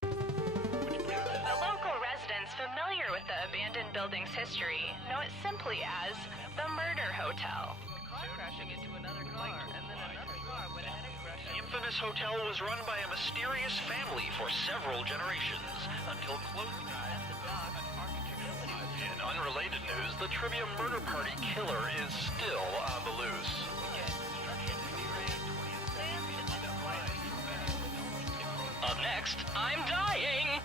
The local residents familiar with the abandoned building's history know it simply as the Murder Hotel. Crashing into another car, and then another car went ahead and crashed. The infamous hotel was run by a mysterious family for several generations until close. In unrelated news, the trivia murder party killer is still on the loose. Up next, I'm dying!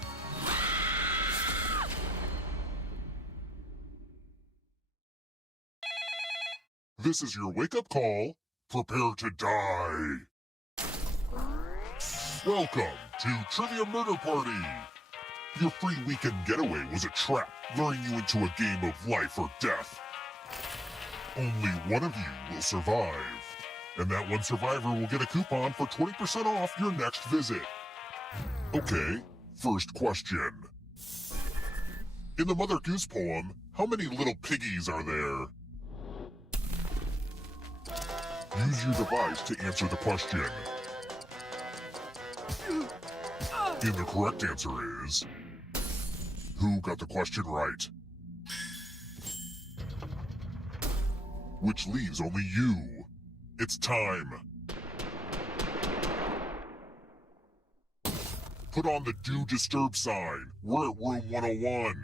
This is your wake-up call. Prepare to die. Welcome to Trivia Murder Party. Your free weekend getaway was a trap, luring you into a game of life or death. Only one of you will survive, and that one survivor will get a coupon for 20% off your next visit. Okay, first question. In the Mother Goose poem, how many little piggies are there? Use your device to answer the question. And the correct answer is... Who got the question right? Which leaves only you. It's time. Put on the Do Disturb sign. We're at room 101.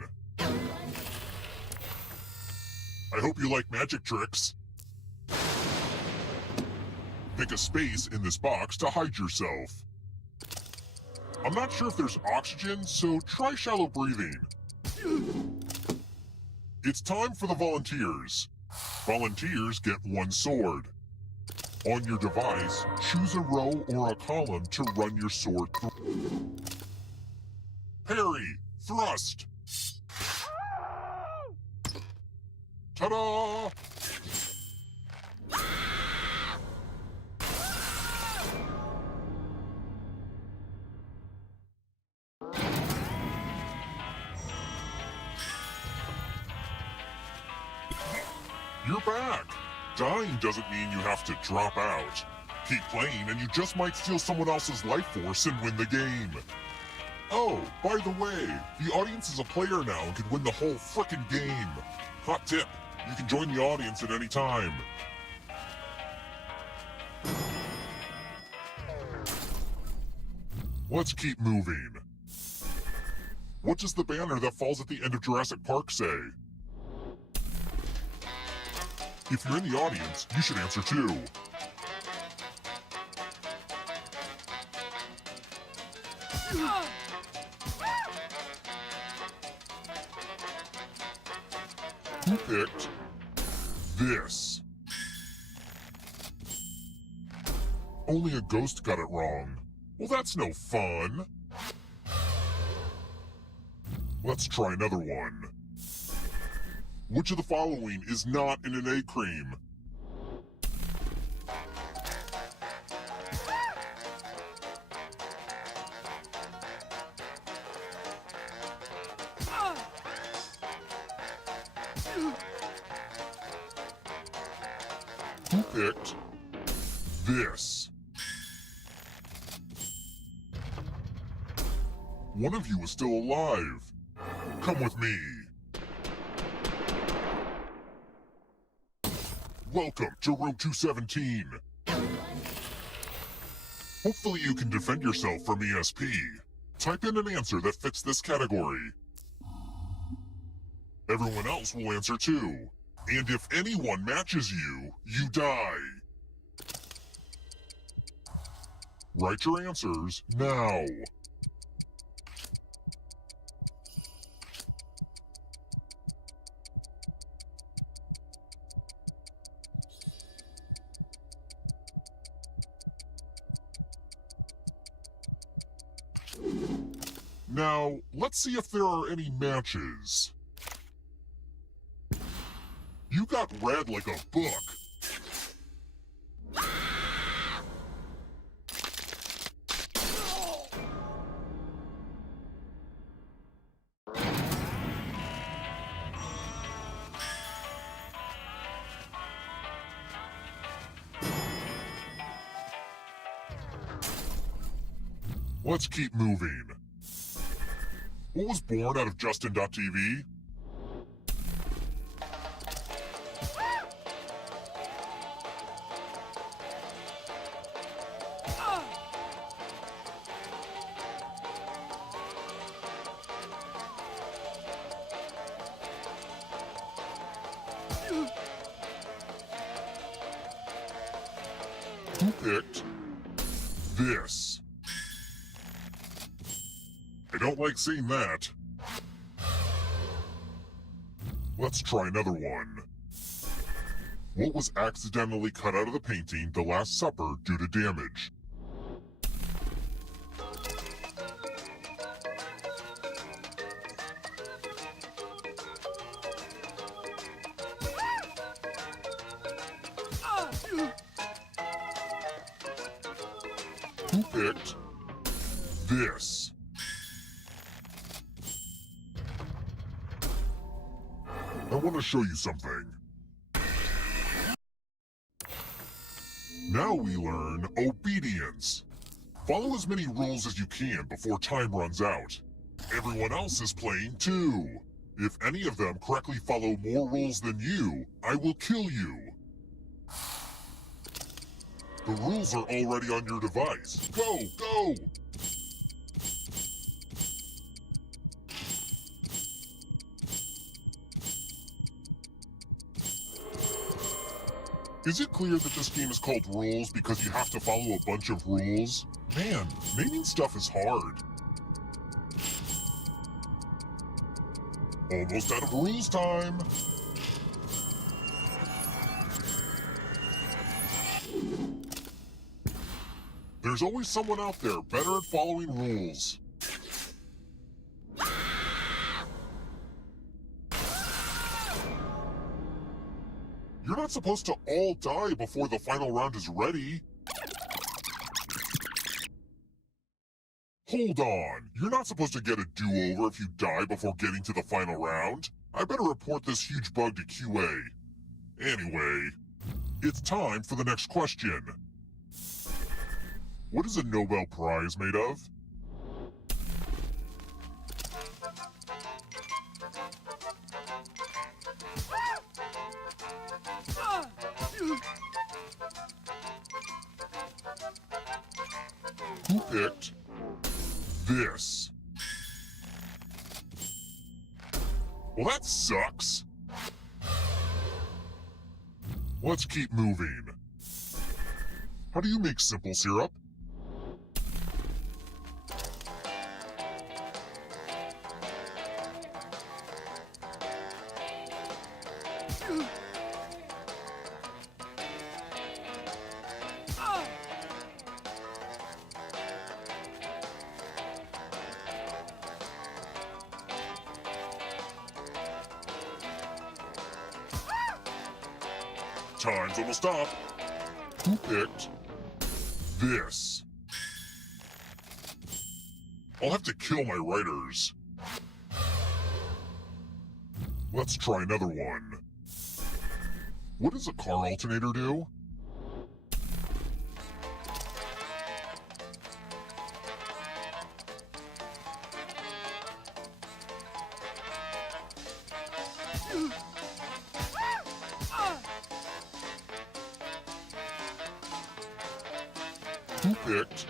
I hope you like magic tricks. Make a space in this box to hide yourself. I'm not sure if there's oxygen, so try shallow breathing. It's time for the volunteers. Volunteers get one sword. On your device, choose a row or a column to run your sword through. Parry, thrust. Ta-da! You're back! Dying doesn't mean you have to drop out. Keep playing and you just might steal someone else's life force and win the game. Oh, by the way, the audience is a player now and can win the whole frickin' game. Hot tip, you can join the audience at any time. Let's keep moving. What does the banner that falls at the end of Jurassic Park say? If you're in the audience, you should answer too. Who picked this? Only a ghost got it wrong. Well, that's no fun. Let's try another one. Which of the following is not in an egg cream? Who picked this? One of you is still alive. Come with me. Welcome to room 217. Hopefully you can defend yourself from ESP. Type in an answer that fits this category. Everyone else will answer too. And if anyone matches you, you die. Write your answers now. Now, let's see if there are any matches. You got read like a book. Let's keep moving. What was born out of Justin.tv? Who picked this? I don't like seeing that. Let's try another one. What was accidentally cut out of the painting The Last Supper due to damage? Who picked this? I want to show you something. Now we learn obedience. Follow as many rules as you can before time runs out. Everyone else is playing too. If any of them correctly follow more rules than you, I will kill you. The rules are already on your device. Go, go! Is it clear that this game is called Rules because you have to follow a bunch of rules? Man, naming stuff is hard. Almost out of rules time. There's always someone out there better at following rules. You're not supposed to all die before the final round is ready. Hold on, you're not supposed to get a do-over if you die before getting to the final round. I better report this huge bug to QA. Anyway, it's time for the next question. What is a Nobel Prize made of? Who picked this? Well, that sucks. Let's keep moving. How do you make simple syrup? Time's almost up. Who picked this? I'll have to kill my writers. Let's try another one. What does a car alternator do? Who picked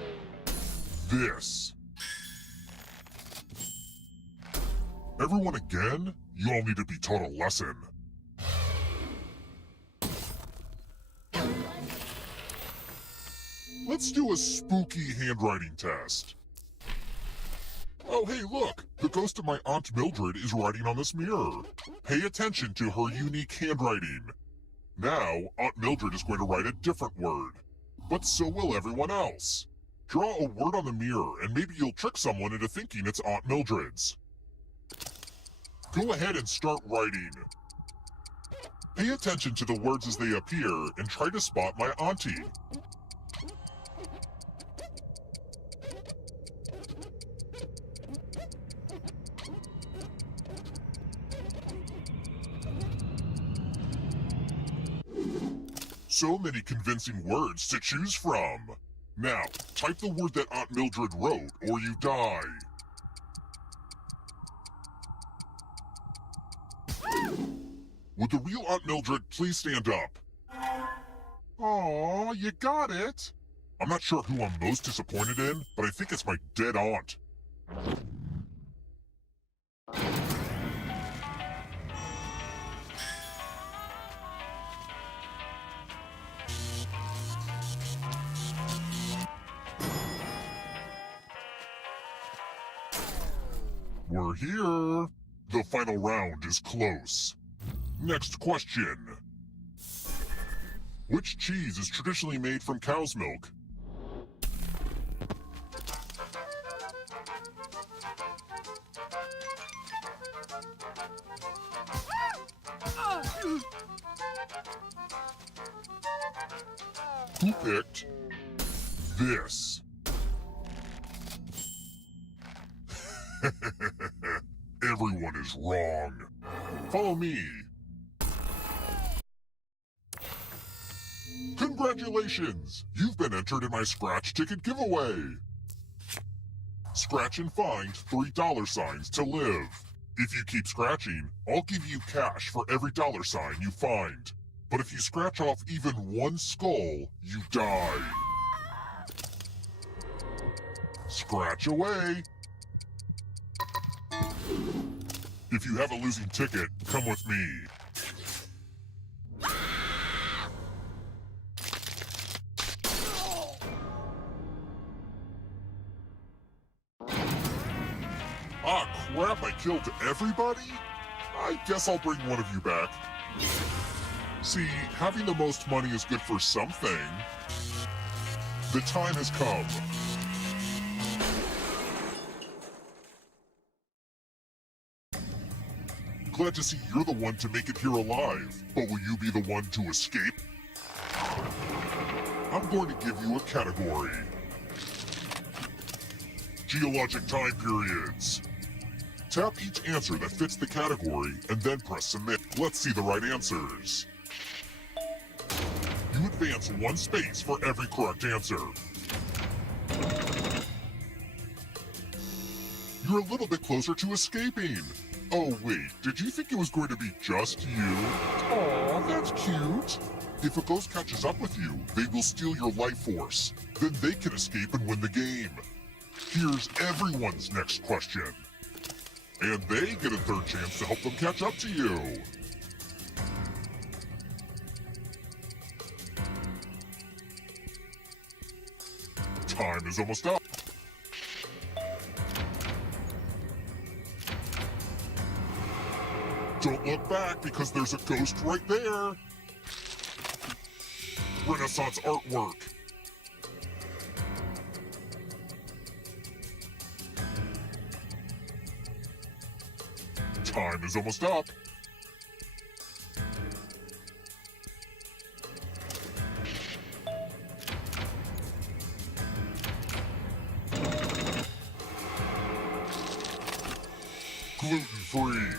this? Everyone again? You all need to be taught a lesson. Let's do a spooky handwriting test. Oh, hey, look! The ghost of my Aunt Mildred is writing on this mirror. Pay attention to her unique handwriting. Now, Aunt Mildred is going to write a different word. But so will everyone else. Draw a word on the mirror, and maybe you'll trick someone into thinking it's Aunt Mildred's. Go ahead and start writing. Pay attention to the words as they appear, and try to spot my auntie. So many convincing words to choose from. Now, type the word that Aunt Mildred wrote, or you die. Would the real Aunt Mildred please stand up? Aw, you got it. I'm not sure who I'm most disappointed in, but I think it's my dead aunt. We're here. The final round is close. Next question. Which cheese is traditionally made from cow's milk? Who picked this? Everyone is wrong. Follow me. Congratulations! You've been entered in my scratch ticket giveaway. Scratch and find $3 to live. If you keep scratching, I'll give you cash for every $sign you find. But if you scratch off even one skull, you die. Scratch away. If you have a losing ticket, come with me. Ah, crap, I killed everybody? I guess I'll bring one of you back. See, having the most money is good for something. The time has come. Glad to see you're the one to make it here alive, but will you be the one to escape? I'm going to give you a category. Geologic time periods. Tap each answer that fits the category and then press submit. Let's see the right answers. You advance 1 space for every correct answer. You're a little bit closer to escaping. Oh wait, did you think it was going to be just you? Aw, that's cute. If a ghost catches up with you, they will steal your life force. Then they can escape and win the game. Here's everyone's next question. And they get a third chance to help them catch up to you. Time is almost up. Don't look back because there's a ghost right there. Renaissance artwork. Time is almost up. Gluten-free.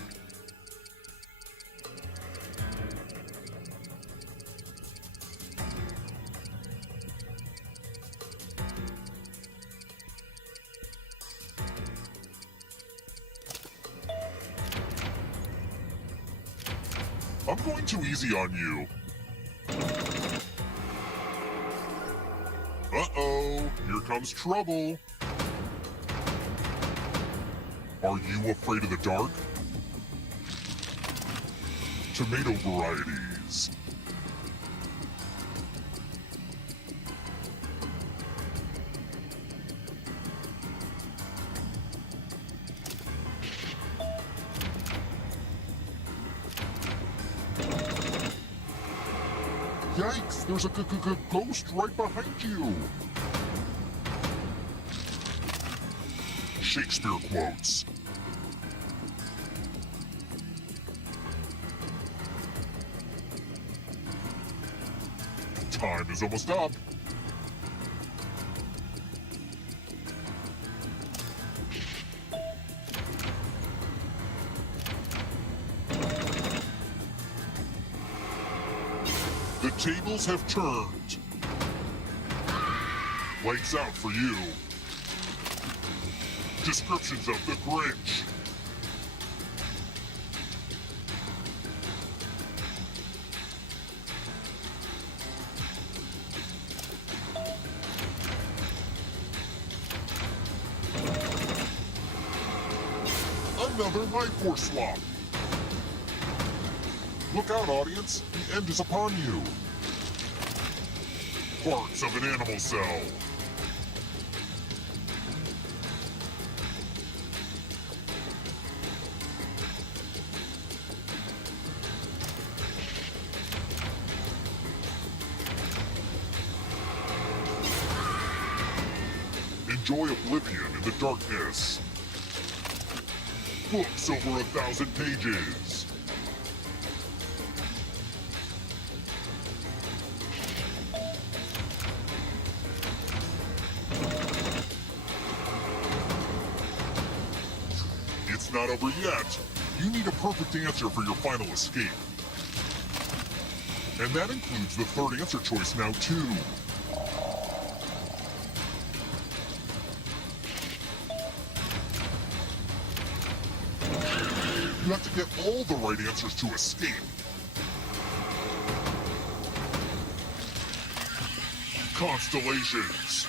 I'm going too easy on you. Uh-oh, here comes trouble. Are you afraid of the dark? Tomato varieties. Yikes, there's a ghost right behind you. Shakespeare quotes. Time is almost up. The tables have turned. Lights out for you. Descriptions of the Grinch. Another life force swap. Look out, audience. The end is upon you. Parts of an animal cell. Enjoy oblivion in the darkness. Books over 1,000 pages. It's not over yet. You need a perfect answer for your final escape. And that includes the third answer choice now, too. You have to get all the right answers to escape. Constellations.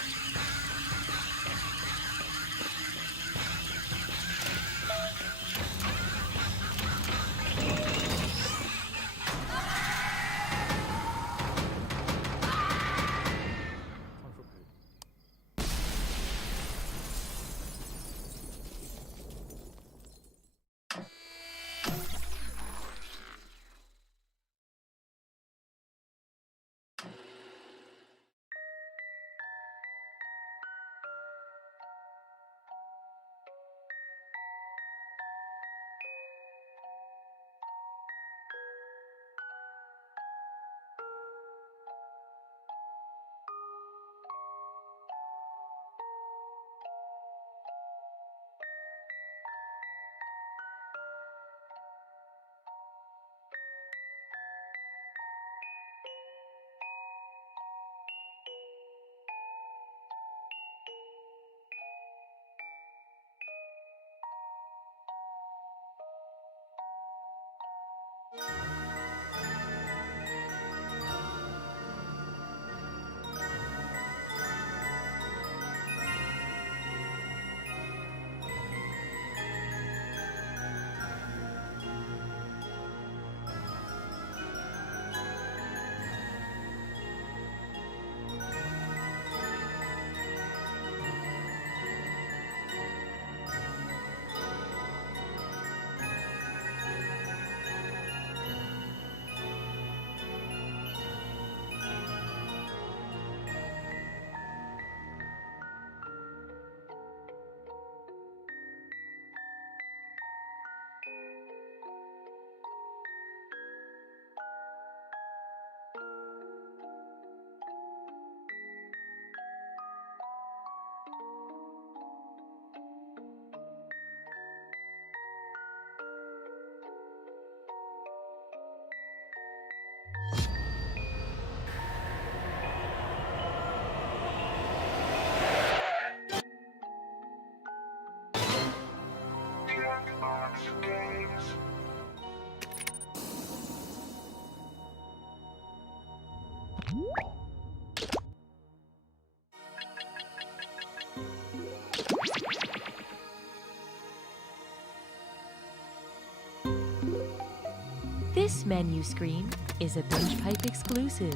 This menu screen is a Binge Pipe exclusive.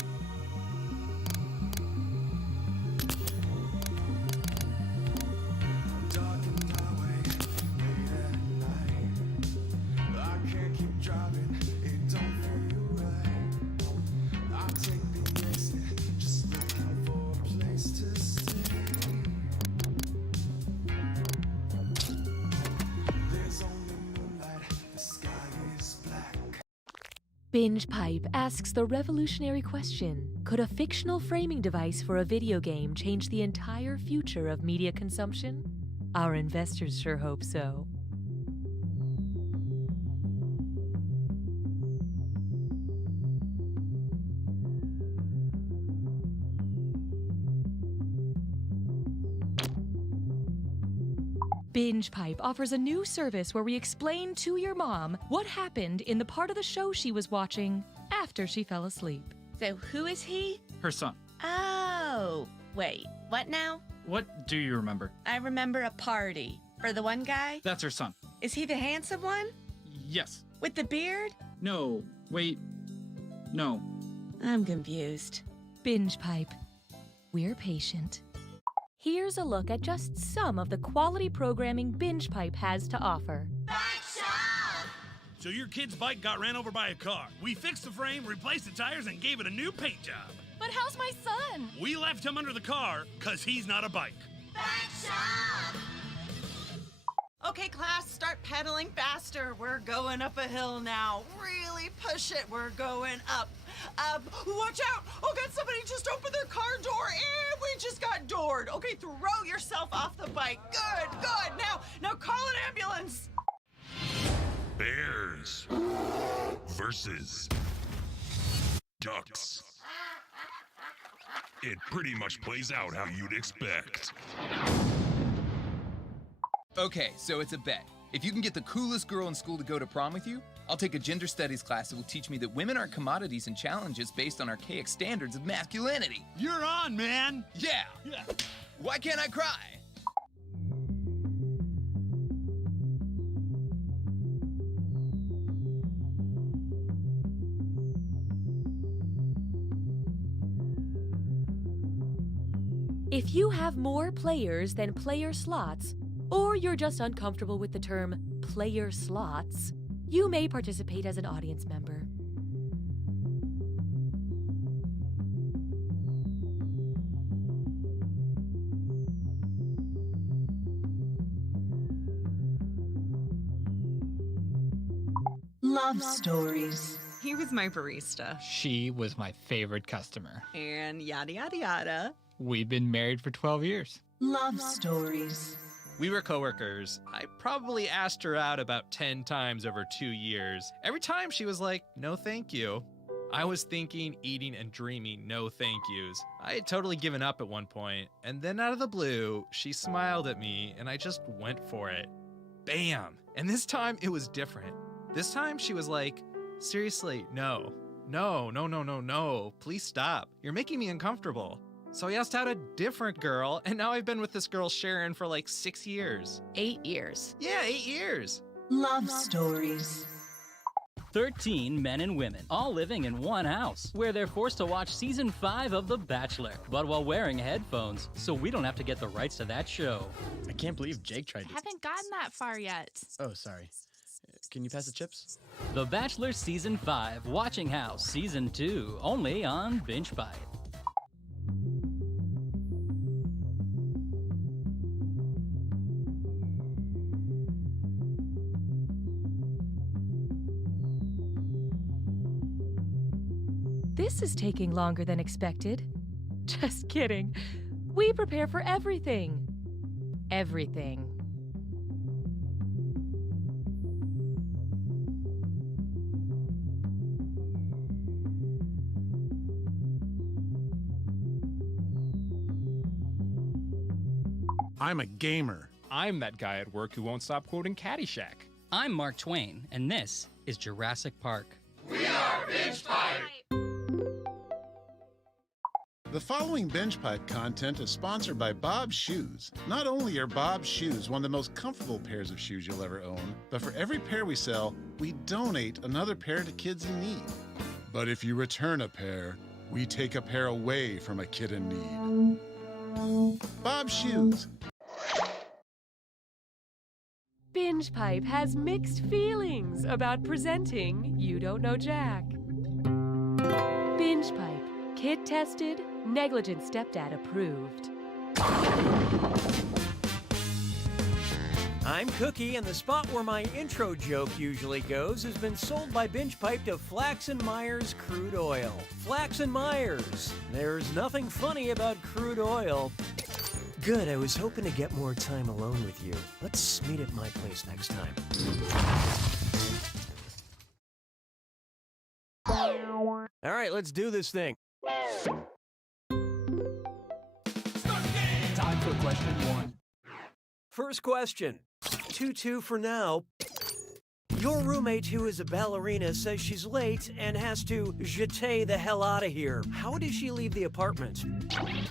Binge Pipe asks the revolutionary question, could a fictional framing device for a video game change the entire future of media consumption? Our investors sure hope so. Binge Pipe offers a new service where we explain to your mom what happened in the part of the show she was watching after she fell asleep. So who is he? Her son. Oh, wait, what now? What do you remember? I remember a party. For the one guy? That's her son. Is he the handsome one? Yes. With the beard? No. Wait. No. I'm confused. Binge Pipe. We're patient. Here's a look at just some of the quality programming Binge Pipe has to offer. So your kid's bike got ran over by a car. We fixed the frame, replaced the tires, and gave it a new paint job. But how's my son? We left him under the car because he's not a bike. Okay, class, start pedaling faster. We're going up a hill now. Really push it. We're going up. Watch out. Oh, God, somebody just opened their car door and we just got doored. Okay, throw yourself off the bike. Good. Now call an ambulance. Bears versus ducks. It pretty much plays out how you'd expect. Okay, so it's a bet. If you can get the coolest girl in school to go to prom with you, I'll take a gender studies class that will teach me that women aren't commodities and challenges based on archaic standards of masculinity. You're on, man. Yeah. Why can't I cry? If you have more players than player slots, or you're just uncomfortable with the term player slots, you may participate as an audience member. Love stories. He was my barista. She was my favorite customer. And yada, yada, yada. We've been married for 12 years. Love stories. We were coworkers. I probably asked her out about 10 times over 2 years. Every time she was like, no thank you. I was thinking, eating, and dreaming no thank yous. I had totally given up at one point, and then out of the blue, she smiled at me, and I just went for it. Bam! And this time, it was different. This time, she was like, seriously, no. No. Please stop. You're making me uncomfortable. So I asked out a different girl, and now I've been with this girl, Sharon, for like 6 years. 8 years. Yeah, 8 years. Love stories. 13 men and women, all living in one house, where they're forced to watch season 5 of The Bachelor, but while wearing headphones, so we don't have to get the rights to that show. I can't believe Jake tried to... Haven't gotten that far yet. Oh, sorry. Can you pass the chips? The Bachelor Season 5, Watching House Season 2, only on Binge Pipe. This is taking longer than expected. Just kidding. We prepare for everything. Everything. I'm a gamer. I'm that guy at work who won't stop quoting Caddyshack. I'm Mark Twain, and this is Jurassic Park. We are Binge Pipe! The following Binge Pipe content is sponsored by Bob's Shoes. Not only are Bob's Shoes one of the most comfortable pairs of shoes you'll ever own, but for every pair we sell, we donate another pair to kids in need. But if you return a pair, we take a pair away from a kid in need. Bob's Shoes. Binge Pipe has mixed feelings about presenting You Don't Know Jack. Binge Pipe, kid tested, negligent stepdad approved. I'm Cookie, and the spot where my intro joke usually goes has been sold by Binge Pipe to Flax & Myers Crude Oil. Flax & Myers, there's nothing funny about crude oil. Good, I was hoping to get more time alone with you. Let's meet at my place next time. All right, let's do this thing. Time for question 1. First question. 2-2 for now. Your roommate, who is a ballerina, says she's late and has to jeter the hell out of here. How does she leave the apartment?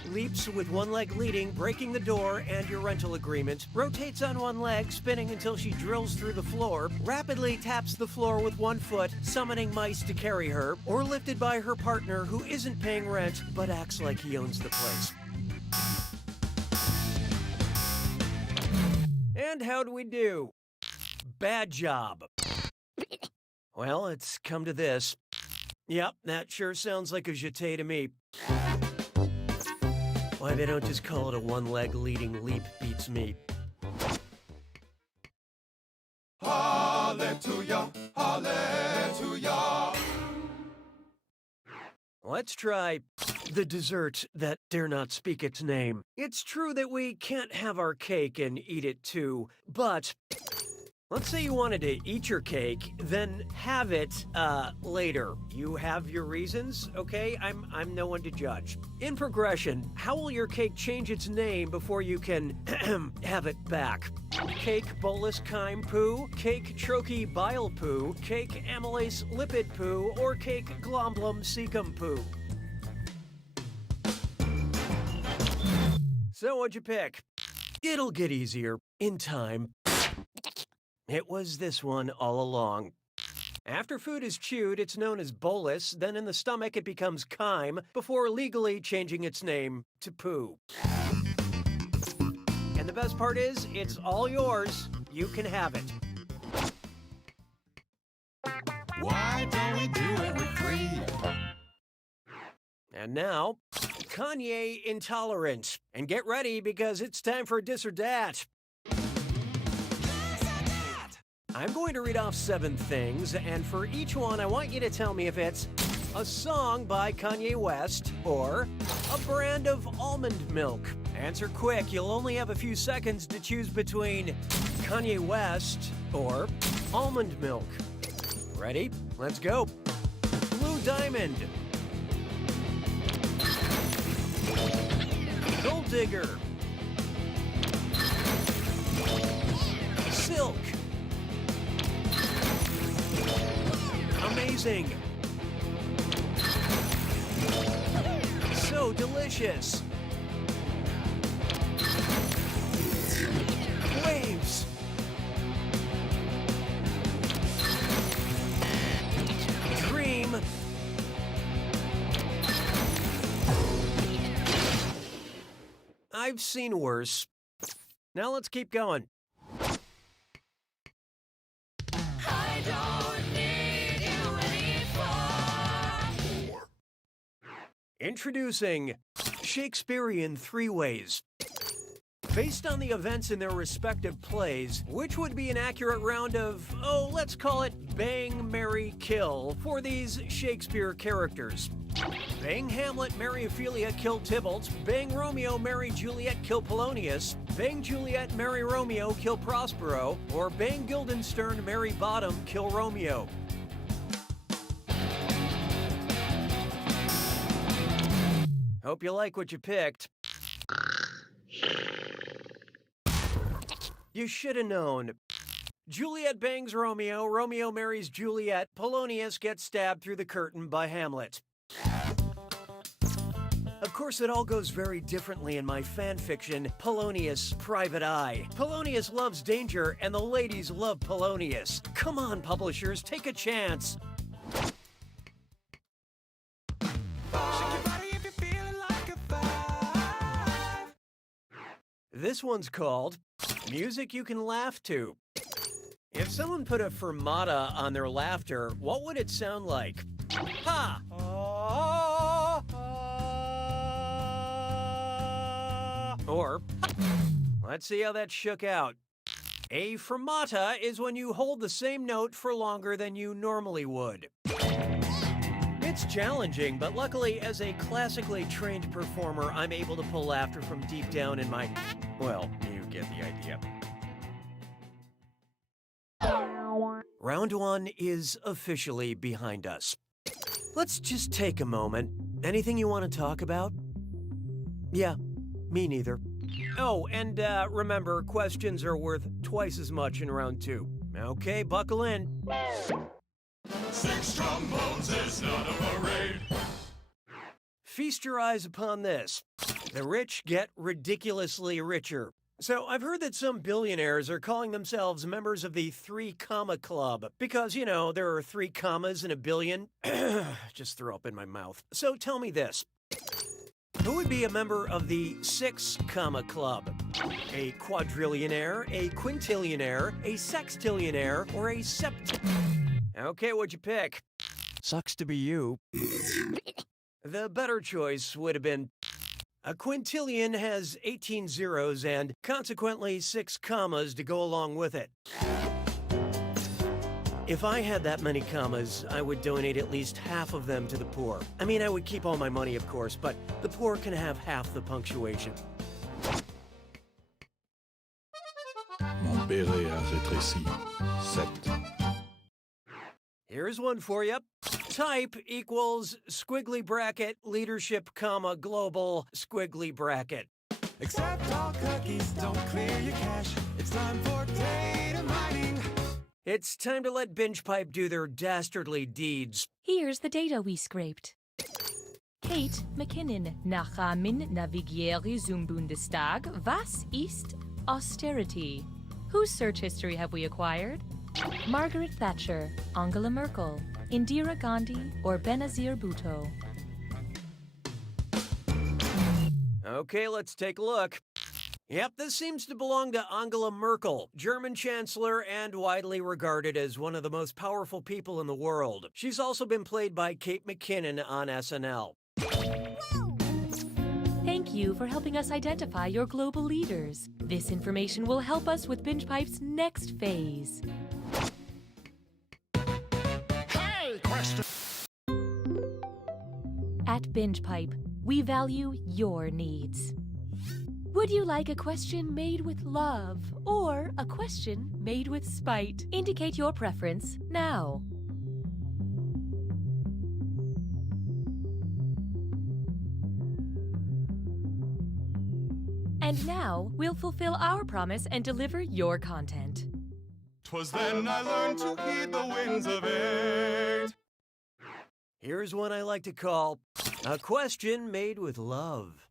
Leaps with one leg leading, breaking the door and your rental agreement, rotates on one leg, spinning until she drills through the floor, rapidly taps the floor with one foot, summoning mice to carry her, or lifted by her partner who isn't paying rent but acts like he owns the place. And how do we do? Bad job. Well, it's come to this. Yep, that sure sounds like a jeté to me. Why they don't just call it a one-leg leading leap beats me. Hallelujah, hallelujah. Let's try the dessert that dare not speak its name. It's true that we can't have our cake and eat it too, but let's say you wanted to eat your cake, then have it later. You have your reasons, okay? I'm no one to judge. In progression, how will your cake change its name before you can have it back? Cake bolus chyme poo, cake troche bile poo, cake amylase lipid poo, or cake glomblum cecum poo? So what'd you pick? It'll get easier in time. It was this one all along. After food is chewed, it's known as bolus, then in the stomach it becomes chyme, before legally changing its name to poo. And the best part is, it's all yours. You can have it. Why don't we do it with free? And now, Kanye intolerance. And get ready because it's time for Dis or Dat. I'm going to read off 7 things, and for each one, I want you to tell me if it's a song by Kanye West or a brand of almond milk. Answer quick. You'll only have a few seconds to choose between Kanye West or almond milk. Ready? Let's go. Blue Diamond. Gold Digger. Silk. Amazing. So delicious. Waves. Dream. I've seen worse. Now let's keep going. I don't need you anymore. Introducing Shakespearean Three-Ways. Based on the events in their respective plays, which would be an accurate round of, let's call it bang, marry, kill for these Shakespeare characters? Bang Hamlet, marry Ophelia, kill Tybalt. Bang Romeo, marry Juliet, kill Polonius. Bang Juliet, marry Romeo, kill Prospero. Or bang Guildenstern, marry Bottom, kill Romeo. Hope you like what you picked. You should have known. Juliet bangs Romeo, Romeo marries Juliet, Polonius gets stabbed through the curtain by Hamlet. Of course, it all goes very differently in my fanfiction, Polonius' Private Eye. Polonius loves danger, and the ladies love Polonius. Come on, publishers, take a chance. This one's called Music You Can Laugh To. If someone put a fermata on their laughter, what would it sound like? Ha! Or, let's see how that shook out. A fermata is when you hold the same note for longer than you normally would. It's challenging, but luckily, as a classically trained performer, I'm able to pull laughter from deep down in my... Well, you get the idea. Round 1 is officially behind us. Let's just take a moment. Anything you want to talk about? Yeah, me neither. Oh, and remember, questions are worth twice as much in round 2. Okay, buckle in. 6 trombones is not a parade. Feast your eyes upon this. The rich get ridiculously richer. So I've heard that some billionaires are calling themselves members of the 3 Comma Club because, you know, there are 3 commas in a billion. Just throw up in my mouth. So tell me this. Who would be a member of the 6 Comma Club? A quadrillionaire, a quintillionaire, a sextillionaire, or a sept... Okay, what'd you pick? Sucks to be you. The better choice would have been... A quintillion has 18 zeros and, consequently, 6 commas to go along with it. If I had that many commas, I would donate at least half of them to the poor. I mean, I would keep all my money, of course, but the poor can have half the punctuation. Mon béret a rétréci. 7. Here's one for you. Type equals squiggly bracket leadership comma global squiggly bracket. Accept all cookies, don't clear your cache. It's time for data mining. It's time to let Binge Pipe do their dastardly deeds. Here's the data we scraped. Kate McKinnon, Nachamin Navigieri zum Bundestag, was ist austerity? Whose search history have we acquired? Margaret Thatcher, Angela Merkel, Indira Gandhi, or Benazir Bhutto? Okay, let's take a look. Yep, this seems to belong to Angela Merkel, German Chancellor and widely regarded as one of the most powerful people in the world. She's also been played by Kate McKinnon on SNL. Thank you for helping us identify your global leaders. This information will help us with Binge Pipe's next phase. Hey, question. At Binge Pipe, we value your needs. Would you like a question made with love or a question made with spite? Indicate your preference now. And now, we'll fulfill our promise and deliver your content. 'Twas then I learned to heed the winds of 8. Here's one I like to call a question made with love.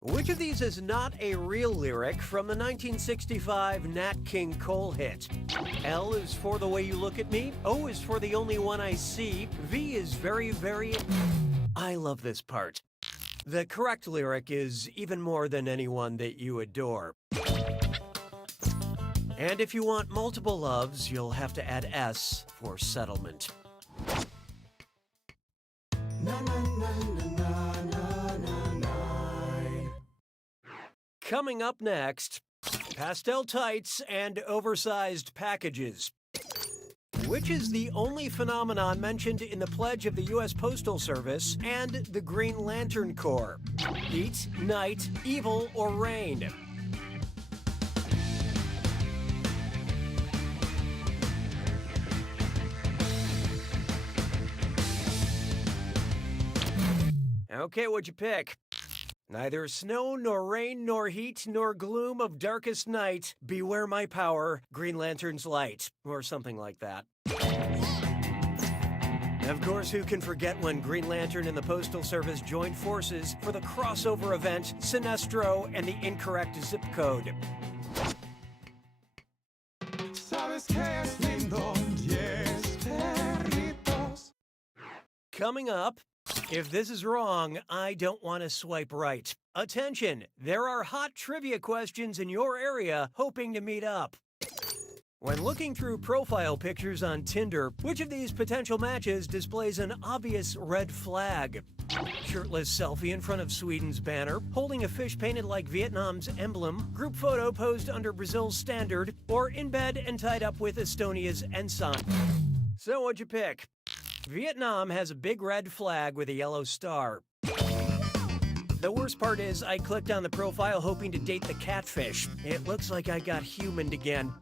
Which of these is not a real lyric from the 1965 Nat King Cole hit? L is for the way you look at me. O is for the only one I see. V is very, very... I love this part. The correct lyric is even more than anyone that you adore. And if you want multiple loves, you'll have to add S for settlement. Na, na, na, na, na, na, na. Coming up next, pastel tights and oversized packages. Which is the only phenomenon mentioned in the pledge of the U.S. Postal Service and the Green Lantern Corps? Heat, night, evil, or rain? Okay, what'd you pick? Neither snow, nor rain, nor heat, nor gloom of darkest night. Beware my power, Green Lantern's light. Or something like that. Of course, who can forget when Green Lantern and the Postal Service joined forces for the crossover event, Sinestro and the incorrect zip code? Sabes que es lindo, 10 perritos. Coming up, if this is wrong, I don't want to swipe right. Attention, there are hot trivia questions in your area hoping to meet up. When looking through profile pictures on Tinder, which of these potential matches displays an obvious red flag? Shirtless selfie in front of Sweden's banner, holding a fish painted like Vietnam's emblem, group photo posed under Brazil's standard, or in bed and tied up with Estonia's ensign. So what'd you pick? Vietnam has a big red flag with a yellow star. The worst part is I clicked on the profile hoping to date the catfish. It looks like I got humaned again.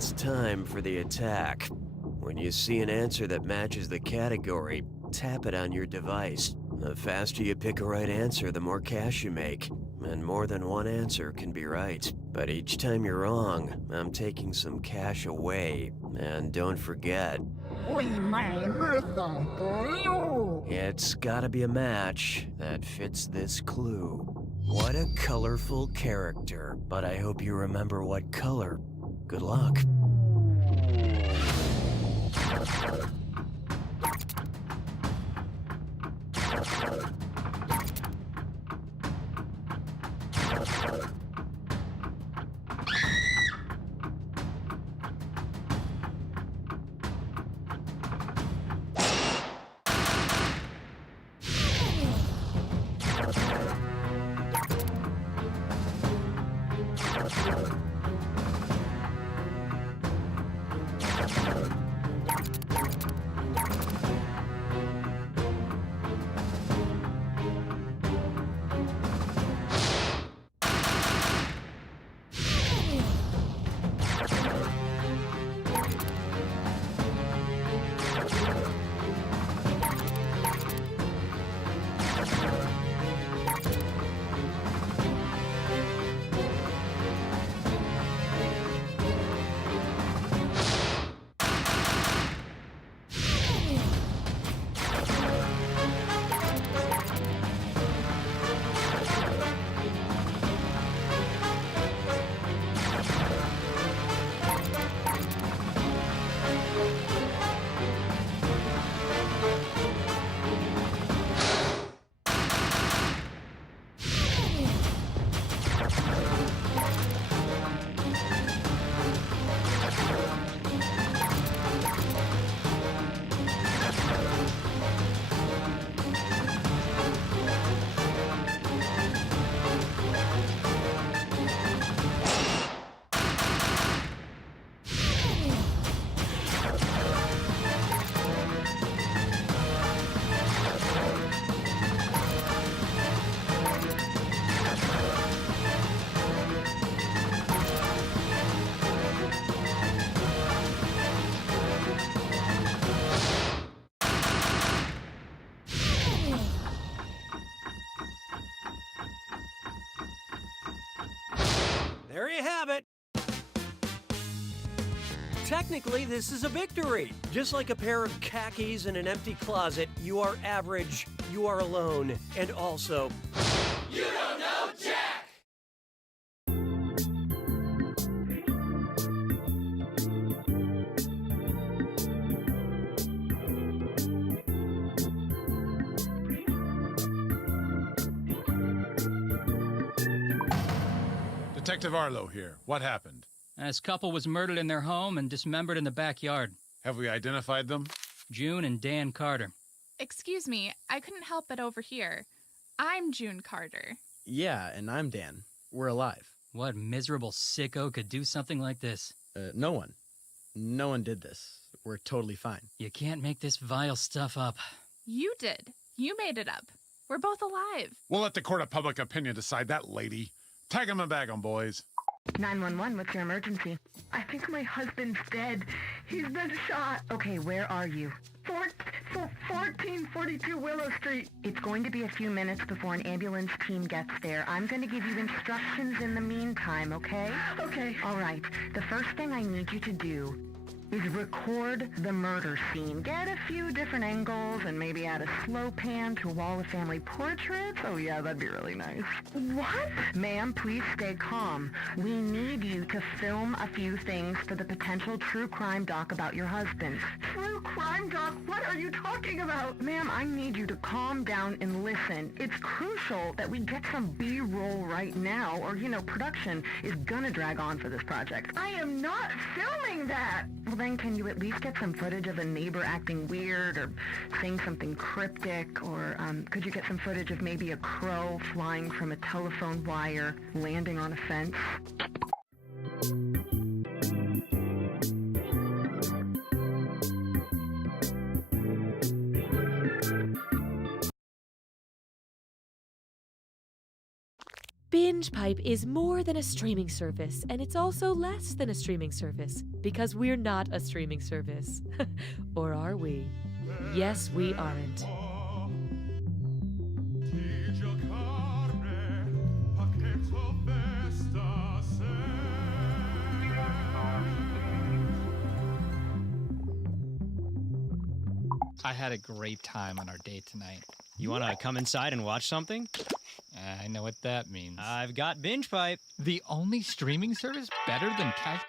It's time for the attack. When you see an answer that matches the category, tap it on your device. The faster you pick a right answer, the more cash you make. And more than one answer can be right. But each time you're wrong, I'm taking some cash away. And don't forget, it's gotta be a match that fits this clue. What a colorful character, but I hope you remember what color. Good luck. There you have it. Technically, this is a victory. Just like a pair of khakis in an empty closet, you are average, you are alone, and also... You don't know Jack! Detective Arlo here. What happened? This couple was murdered in their home and dismembered in the backyard. Have we identified them? June and Dan Carter. Excuse me, I couldn't help but overhear. I'm June Carter. Yeah, and I'm Dan. We're alive. What miserable sicko could do something like this? No one. No one did this. We're totally fine. You can't make this vile stuff up. You did. You made it up. We're both alive. We'll let the court of public opinion decide that, lady. Tag 'em and bag 'em, boys. 911, what's your emergency? I think my husband's dead. He's been shot. Okay, where are you? 1442 Willow Street. It's going to be a few minutes before an ambulance team gets there. I'm going to give you instructions in the meantime, okay? Okay. All right. The first thing I need you to do is record the murder scene. Get a few different angles and maybe add a slow pan to a wall of family portraits. Oh yeah, that'd be really nice. What? Ma'am, please stay calm. We need you to film a few things for the potential true crime doc about your husband. True crime doc? What are you talking about? Ma'am, I need you to calm down and listen. It's crucial that we get some B-roll right now or, production is gonna drag on for this project. I am not filming that! Well, then can you at least get some footage of a neighbor acting weird or saying something cryptic? Or could you get some footage of maybe a crow flying from a telephone wire, landing on a fence? Binge Pipe is more than a streaming service, and it's also less than a streaming service, because we're not a streaming service. Or are we? Yes, we aren't. I had a great time on our date tonight. You want to come inside and watch something? I know what that means. I've got Binge Pipe. The only streaming service better than cash.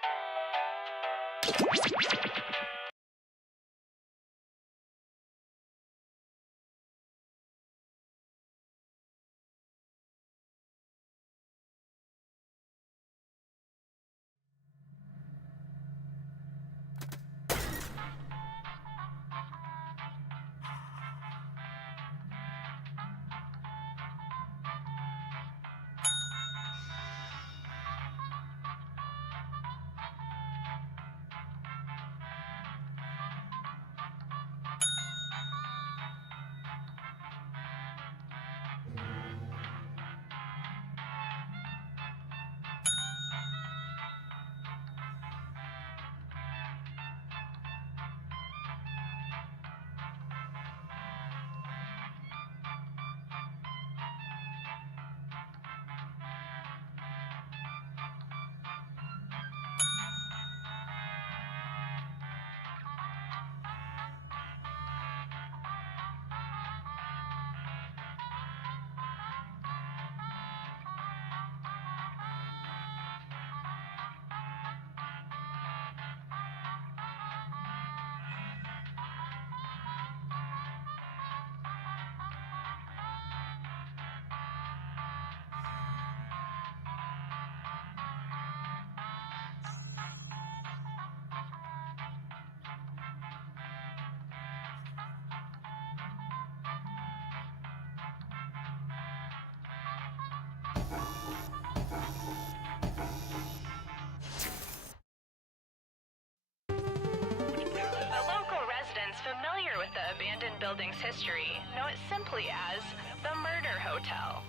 The local residents familiar with the abandoned building's history know it simply as the Murder Hotel.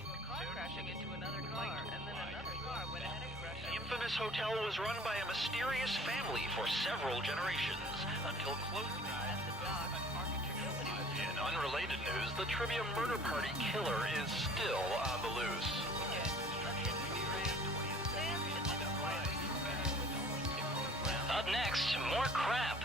The infamous hotel was run by a mysterious family for several generations until closing. In unrelated news, the Trivia Murder Party killer is still on the loose. Up next, more crap.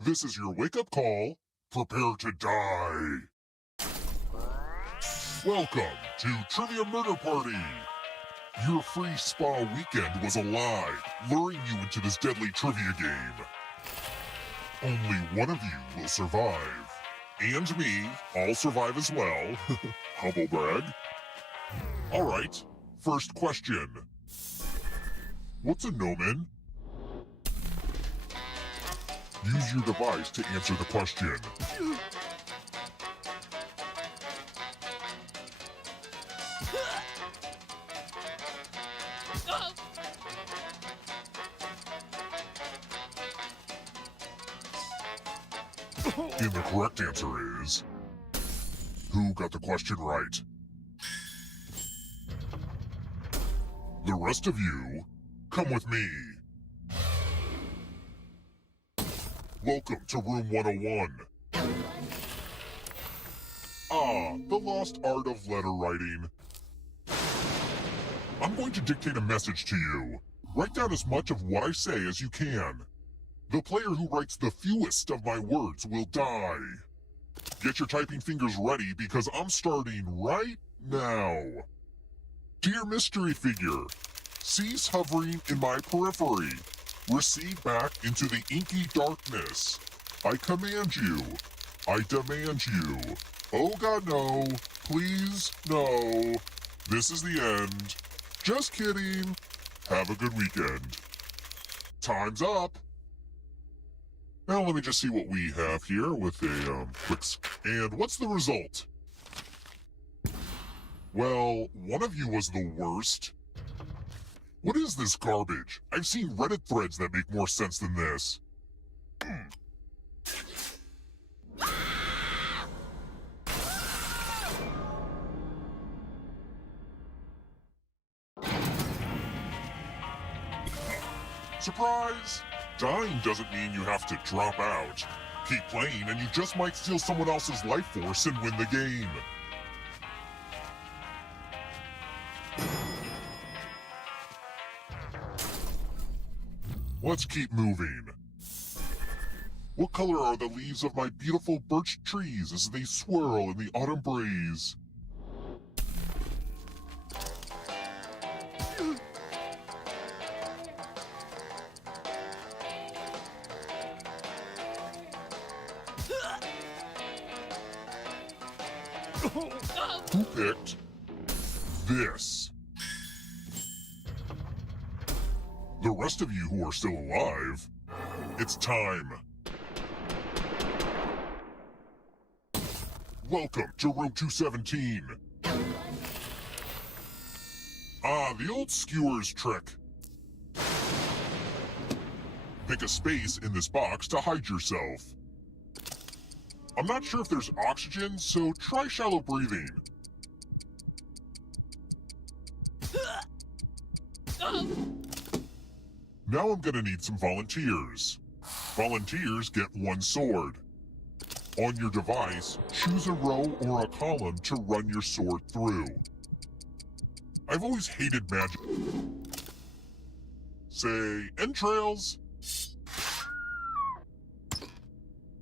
This is your wake-up call. Prepare to die. Welcome to Trivia Murder Party. Your free spa weekend was a lie, luring you into this deadly trivia game. Only one of you will survive. And me, I'll survive as well. Humble brag. All right, first question. What's a gnomon? Use your device to answer the question. And the correct answer is... Who got the question right? The rest of you, come with me. Welcome to Room 101. Ah, the lost art of letter writing. I'm going to dictate a message to you. Write down as much of what I say as you can. The player who writes the fewest of my words will die. Get your typing fingers ready because I'm starting right now. Dear mystery figure, cease hovering in my periphery. Recede back into the inky darkness. I command you. I demand you. Oh God, no. Please, no. This is the end. Just kidding. Have a good weekend. Time's up. Now let me just see what we have here with a quick... And what's the result? Well, one of you was the worst. What is this garbage? I've seen Reddit threads that make more sense than this. Surprise! Dying doesn't mean you have to drop out. Keep playing and you just might steal someone else's life force and win the game. Let's keep moving. What color are the leaves of my beautiful birch trees as they swirl in the autumn breeze? Who picked this? The rest of you who are still alive, it's time. Welcome to room 217. Ah, the old skewers trick. Pick a space in this box to hide yourself. I'm not sure if there's oxygen, so try shallow breathing. Now I'm gonna need some volunteers. Volunteers get 1 sword. On your device, choose a row or a column to run your sword through. I've always hated magic. Say, entrails.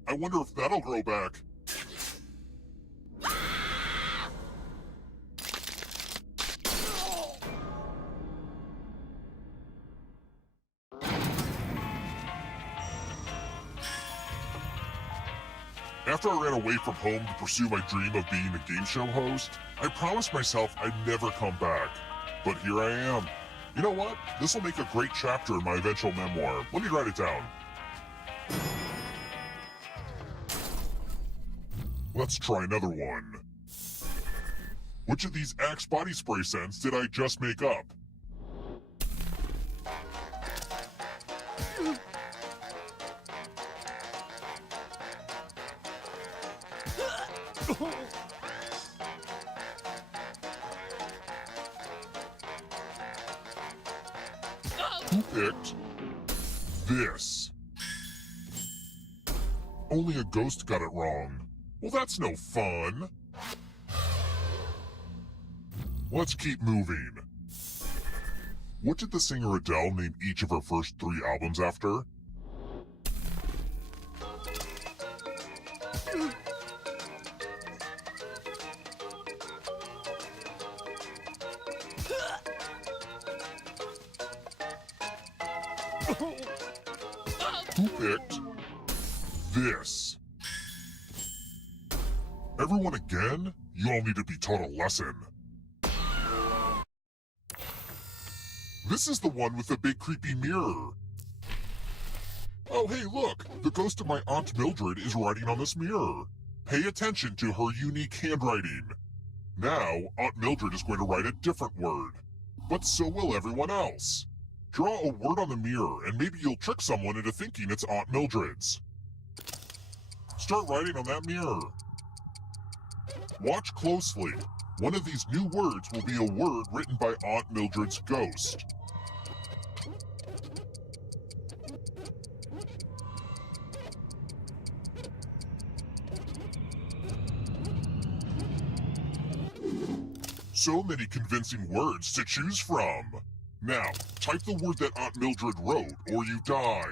I wonder if that'll grow back. After I ran away from home to pursue my dream of being a game show host, I promised myself I'd never come back. But here I am. You know what? This will make a great chapter in my eventual memoir. Let me write it down. Let's try another one. Which of these Axe body spray scents did I just make up? Who picked this? Only a ghost got it wrong. Well, that's no fun. Let's keep moving. What did the singer Adele name each of her first 3 albums after? Who picked this? Everyone again? You all need to be taught a lesson. This is the one with the big creepy mirror. Oh, hey, look! The ghost of my Aunt Mildred is writing on this mirror. Pay attention to her unique handwriting. Now, Aunt Mildred is going to write a different word. But so will everyone else. Draw a word on the mirror, and maybe you'll trick someone into thinking it's Aunt Mildred's. Start writing on that mirror. Watch closely. One of these new words will be a word written by Aunt Mildred's ghost. So many convincing words to choose from. Now, type the word that Aunt Mildred wrote, or you die.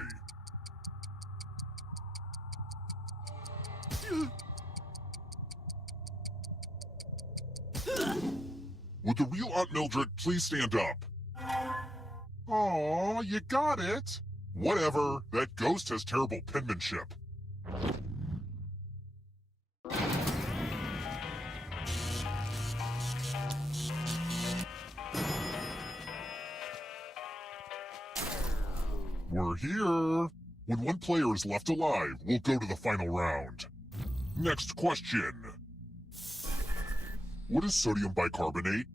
Would the real Aunt Mildred please stand up? Aw, you got it. Whatever, that ghost has terrible penmanship. We're here. When one player is left alive, we'll go to the final round. Next question. What is sodium bicarbonate?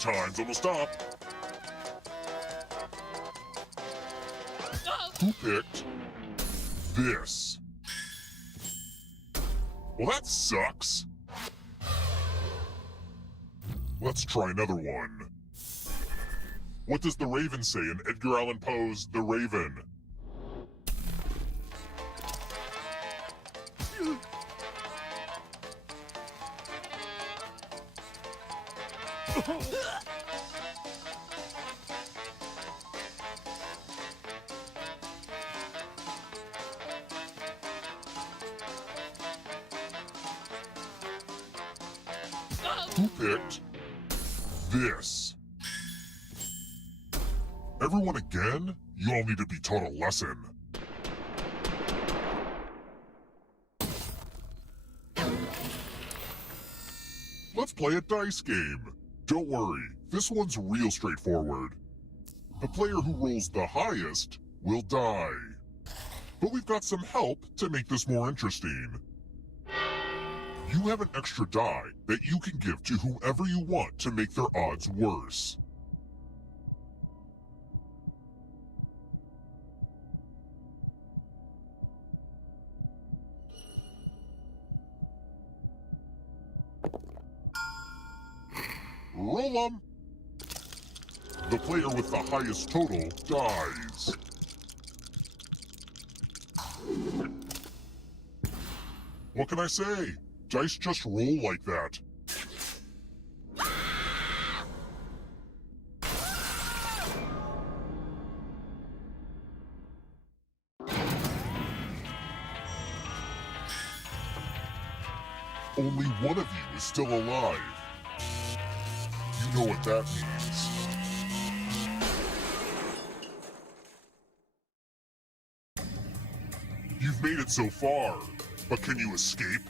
Time's almost up. Who picked this? Well, that sucks. Let's try another one. What does the Raven say in Edgar Allan Poe's The Raven? Who picked this? Everyone again? You all need to be taught a lesson. Let's play a dice game. Don't worry, this one's real straightforward. The player who rolls the highest will die. But we've got some help to make this more interesting. You have an extra die that you can give to whoever you want to make their odds worse. Roll 'em! The player with the highest total dies. What can I say? Dice just roll like that. Only one of you is still alive. You know what that means. You've made it so far, but can you escape?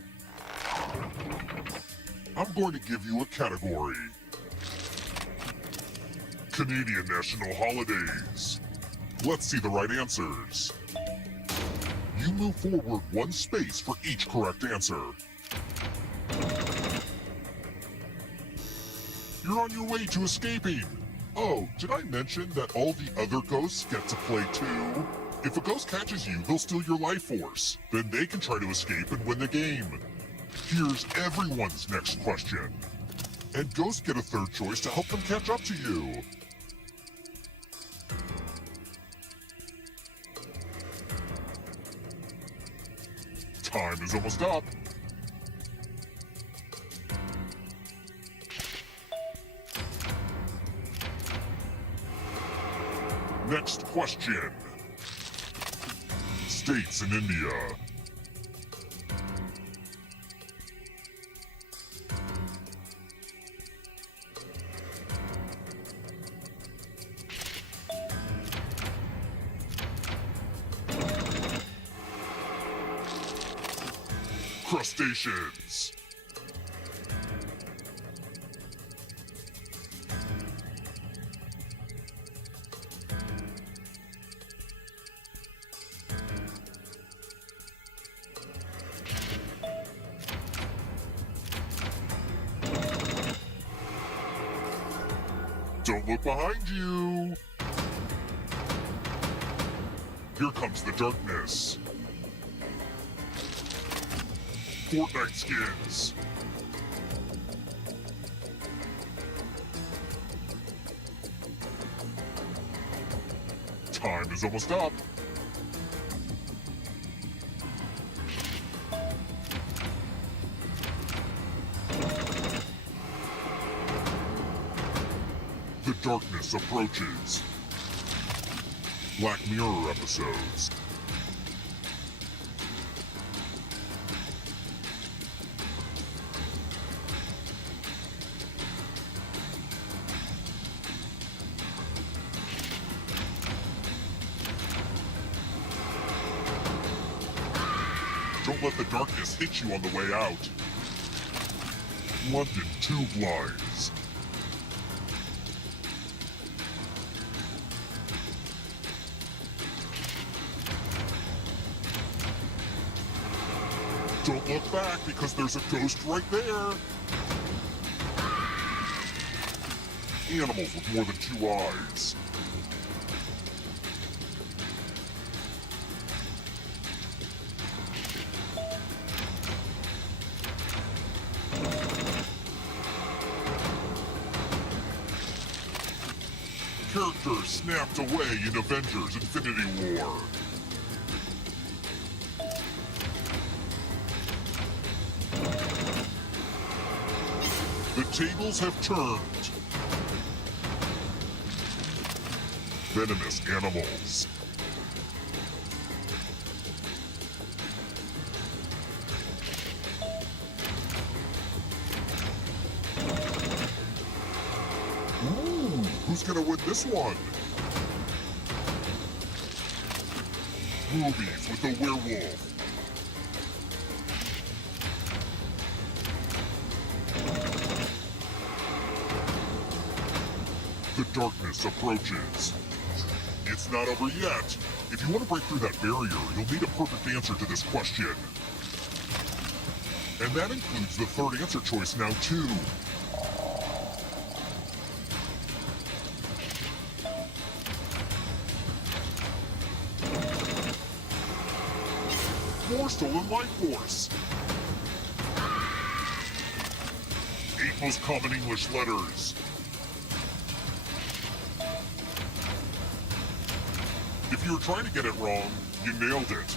I'm going to give you a category. Canadian National Holidays. Let's see the right answers. You move forward one space for each correct answer. You're on your way to escaping. Oh, did I mention that all the other ghosts get to play too? If a ghost catches you, they'll steal your life force. Then they can try to escape and win the game. Here's everyone's next question. And ghosts get a third choice to help them catch up to you. Time is almost up. Next question. States in India. Crustaceans. Don't look behind you. Here comes the darkness. Fortnite skins. Time is almost up. The darkness approaches. Black Mirror episodes. Don't let the darkness hit you on the way out. London Tube Lines. Don't look back because there's a ghost right there. animals with more than 2 eyes. Characters snapped away in Avengers Infinity War. The tables have turned. Venomous animals. Ooh, who's gonna win this one? Movies with a werewolf. The darkness approaches. It's not over yet. If you want to break through that barrier, you'll need a perfect answer to this question. And that includes the third answer choice now, too. More stolen life force. 8 most common English letters. If you were trying to get it wrong, you nailed it.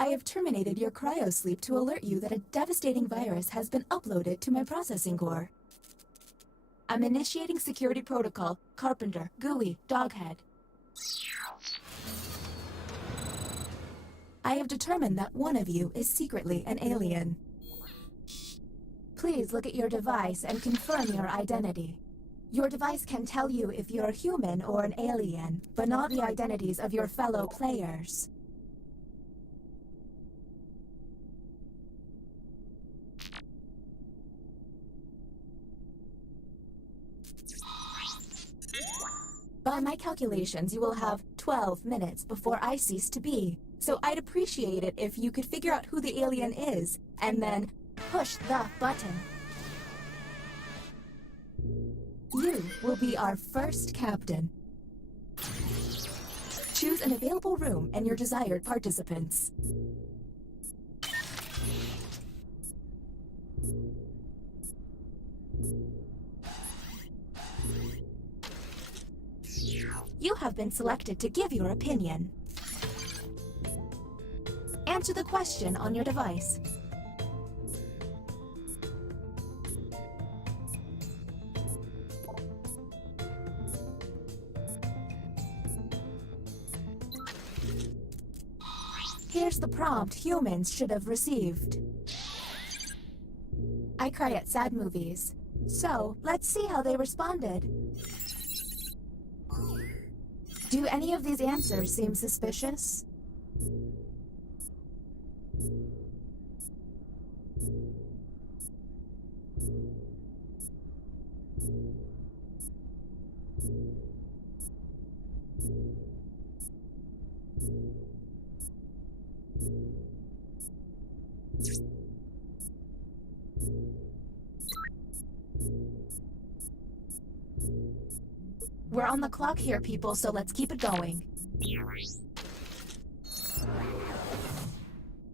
I have terminated your cryosleep to alert you that a devastating virus has been uploaded to my processing core. I'm initiating security protocol. Carpenter, Gooey, Doghead. I have determined that one of you is secretly an alien. Please look at your device and confirm your identity. Your device can tell you if you're human or an alien, but not the identities of your fellow players. By my calculations, you will have 12 minutes before I cease to be. So I'd appreciate it if you could figure out who the alien is, and then push the button. You will be our first captain. Choose an available room and your desired participants. You have been selected to give your opinion. Answer the question on your device. Here's the prompt humans should have received. I cry at sad movies. So, let's see how they responded. Do any of these answers seem suspicious? We're on the clock here, people, so let's keep it going.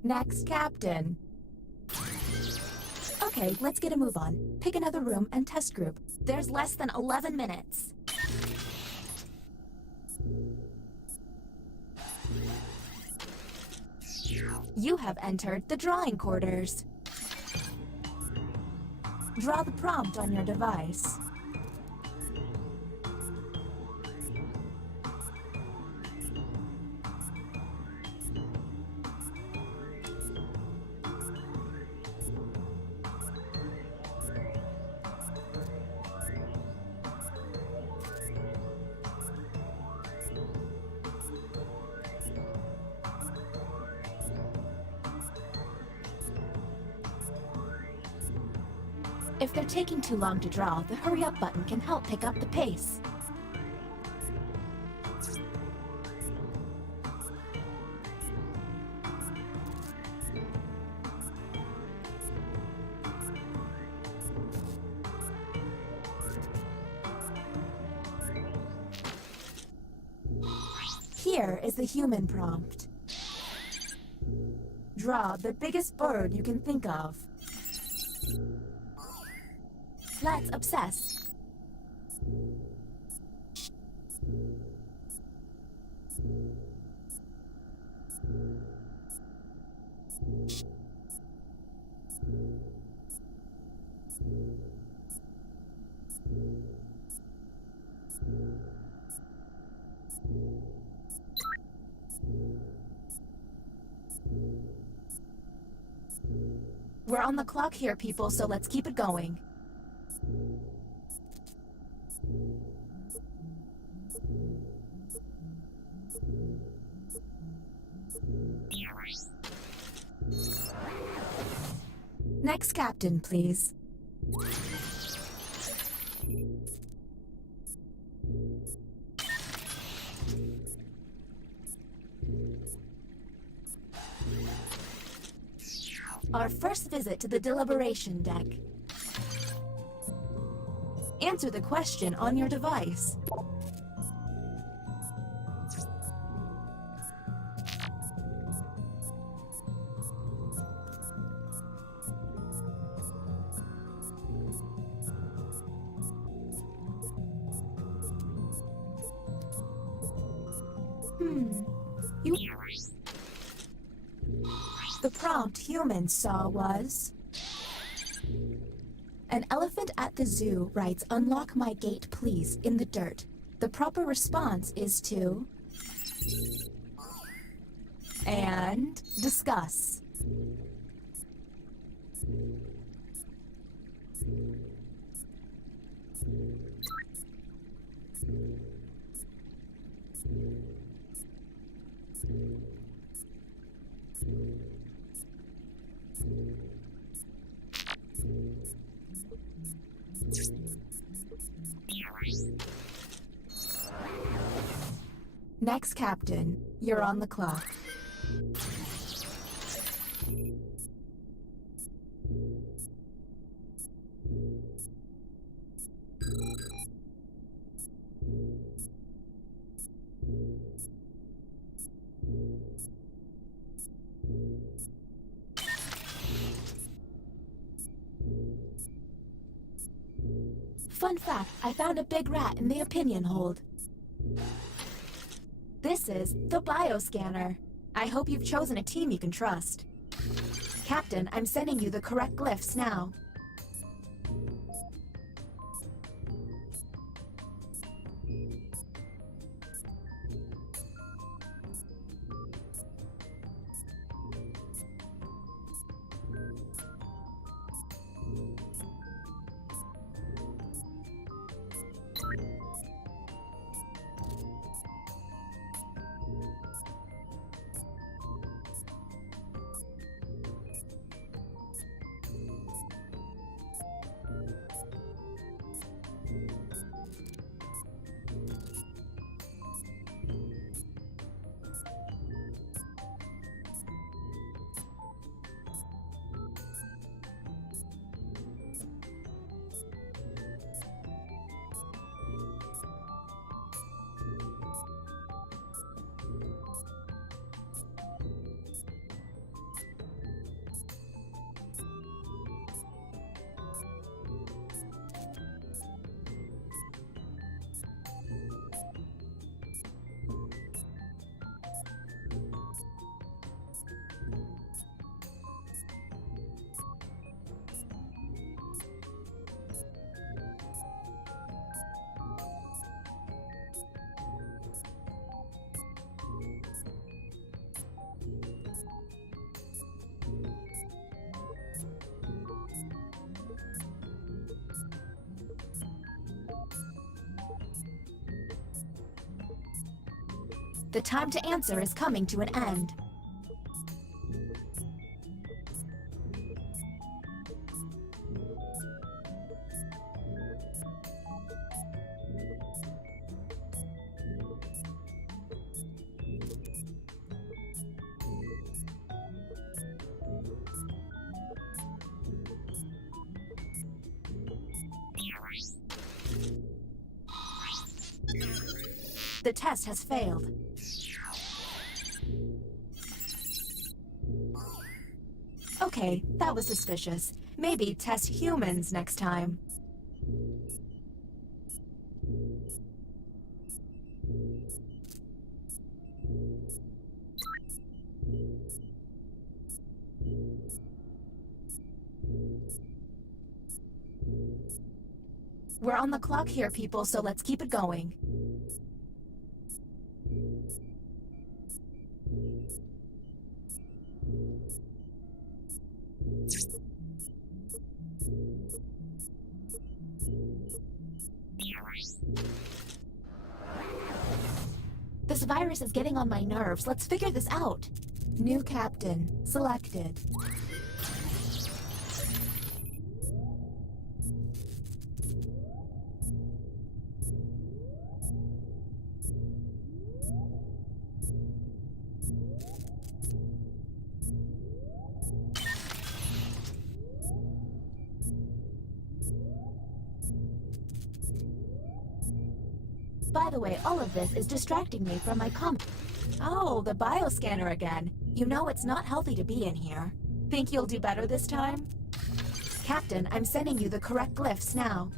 Next, Captain. Okay, let's get a move on. Pick another room and test group. There's less than 11 minutes. You have entered the drawing quarters. Draw the prompt on your device. If they're taking too long to draw, the hurry up button can help pick up the pace. Here is the human prompt. Draw the biggest bird you can think of. Let's obsess. We're on the clock here, people, so let's keep it going. Next captain, please. Our first visit to the deliberation deck. Answer the question on your device. You The prompt humans saw was... An elephant at the zoo writes, "Unlock my gate, please," in the dirt. The proper response is to... And discuss. Next, Captain, you're on the clock. Fun fact, I found a big rat in the opinion hold. This is the bioscanner. I hope you've chosen a team you can trust. Captain, I'm sending you the correct glyphs now. The time to answer is coming to an end. The test has failed. Okay, that was suspicious. Maybe test humans next time. We're on the clock here, people, so let's keep it going. This virus is getting on my nerves. Let's figure this out. New captain selected. By the way, all of this is distracting me from my Oh, the bioscanner again. You know it's not healthy to be in here. Think you'll do better this time? Captain, I'm sending you the correct glyphs now.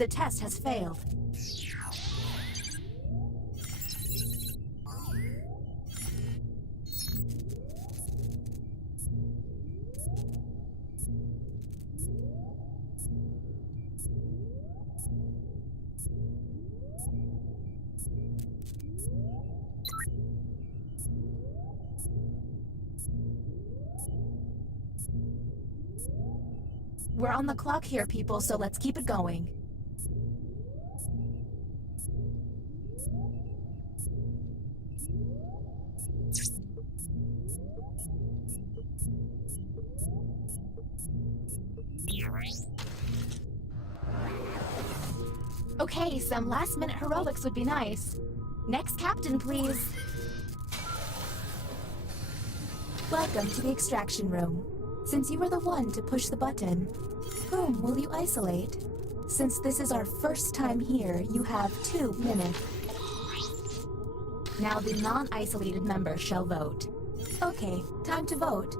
The test has failed. We're on the clock here, people, so let's keep it going. Okay, some last-minute heroics would be nice. Next captain, please. Welcome to the extraction room. Since you were the one to push the button, whom will you isolate? Since this is our first time here, you have 2 minutes. Now the non-isolated member shall vote. Okay, time to vote.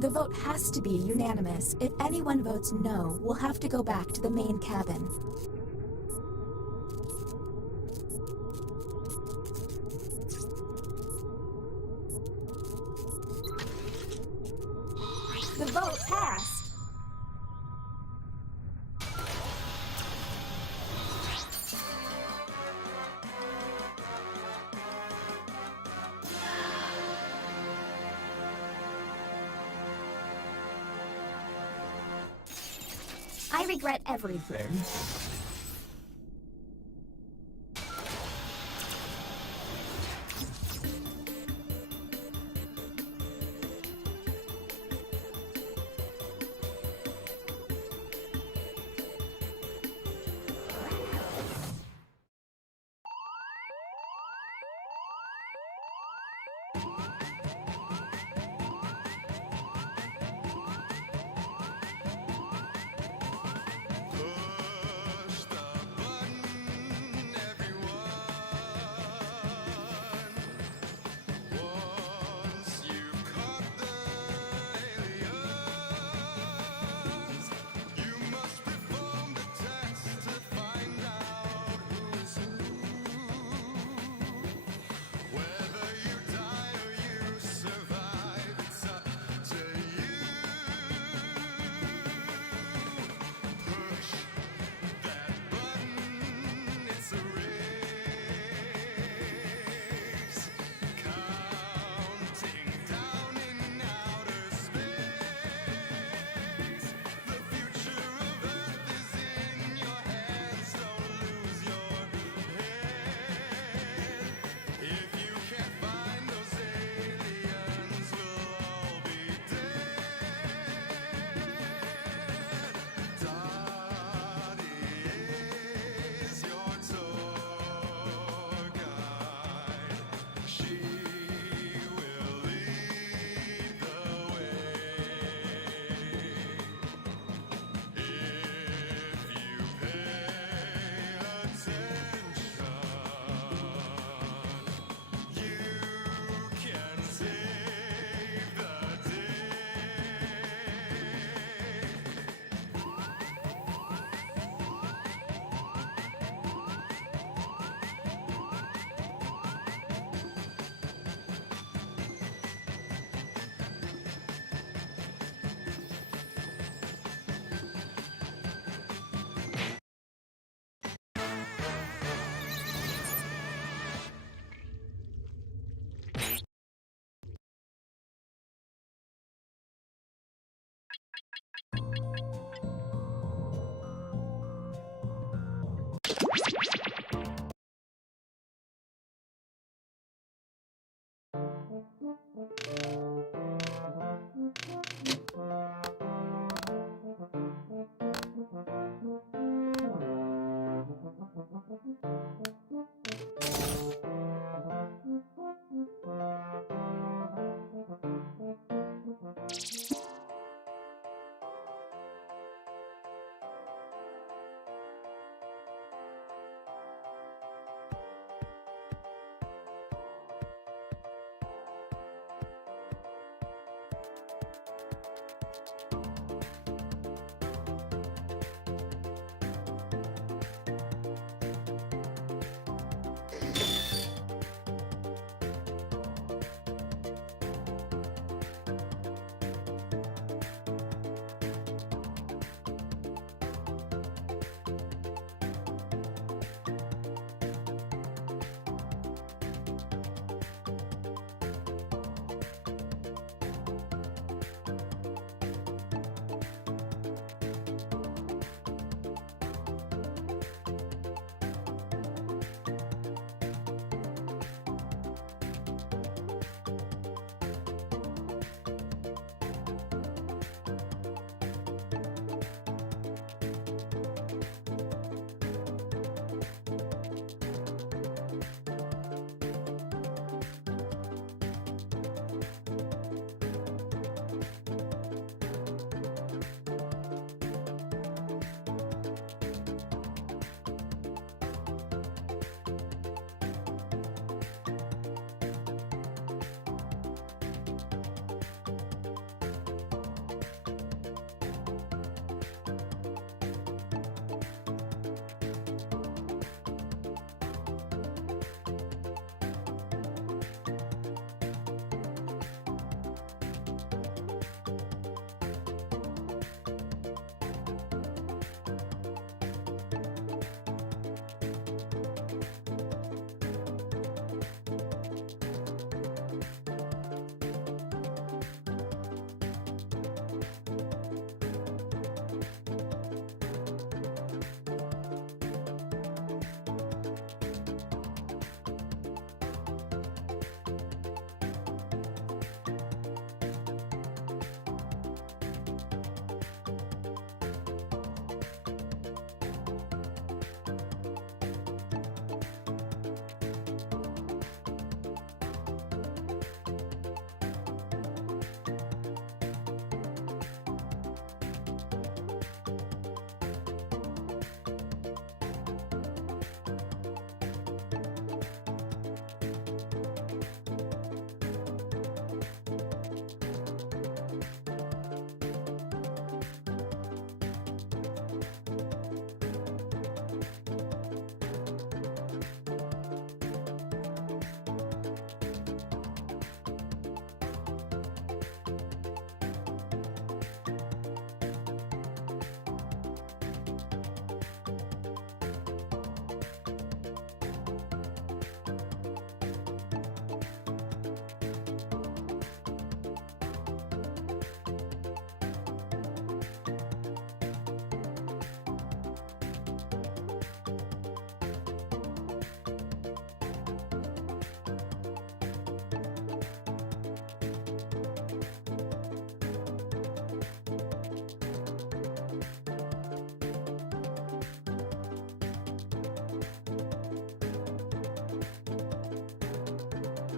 The vote has to be unanimous. If anyone votes no, we'll have to go back to the main cabin. The vote passed. I regret everything.